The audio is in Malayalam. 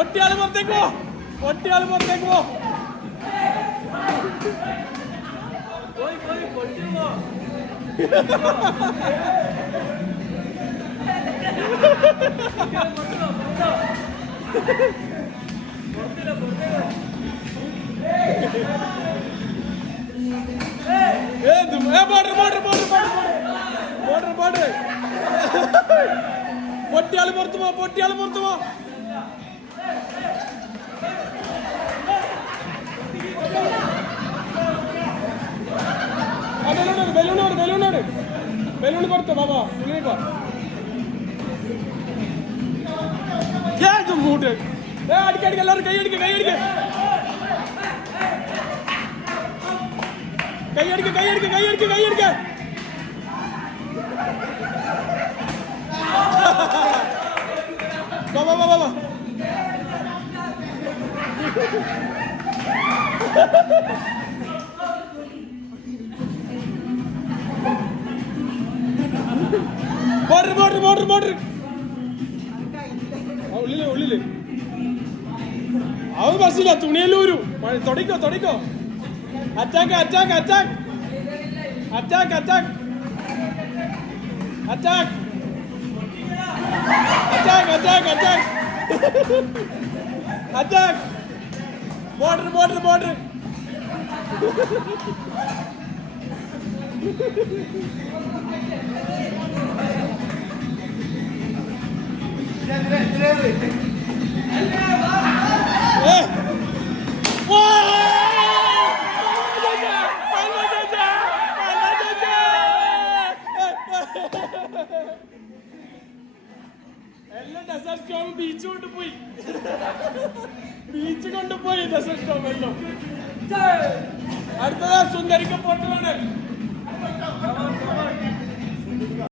ഒട്ടിയാള് പുറത്തേക്ക് പോ, ഒട്ടിയാള് പുറത്തേക്ക് പോ. പൊട്ടിയാള് പുറത്തു പോ, പൊട്ടിയാള് പുറത്തു പോ. ബലൂണോട് ബലൂണോട് ബലൂൺ കൊടുത്തു ബാബാ ഉള്ളിപ്പോ മൂട്ട് അടിക്കടിക്ക് എല്ലാവരും കൈയടിക്ക കൈയടിക്ക കൈയടിക്ക കൈയടിക്ക കൈയടിക്ക കൈയടിക്ക ബാബാ ബാബാ ബാബാ ബോർഡർ ബോർഡർ ബോർഡർ ബോർഡർ ഉള്ളില് ഉള്ളില് അത് ബസ്സില്ല തുണിയല്ലൂരു തുടക്കോ തുടക്കോ attack attack attack attack attack attack attack attack attack attack border border border എല്ലാം ഡെസേർട്ട് സ്റ്റോം ബീച്ച് കൊണ്ടുപോയി, ബീച്ച് കൊണ്ടുപോയി ഡെസേർട്ട് സ്റ്റോം എല്ലാം. അടുത്തതാ സുന്ദരിക്ക് പൊട്ടലാണ്.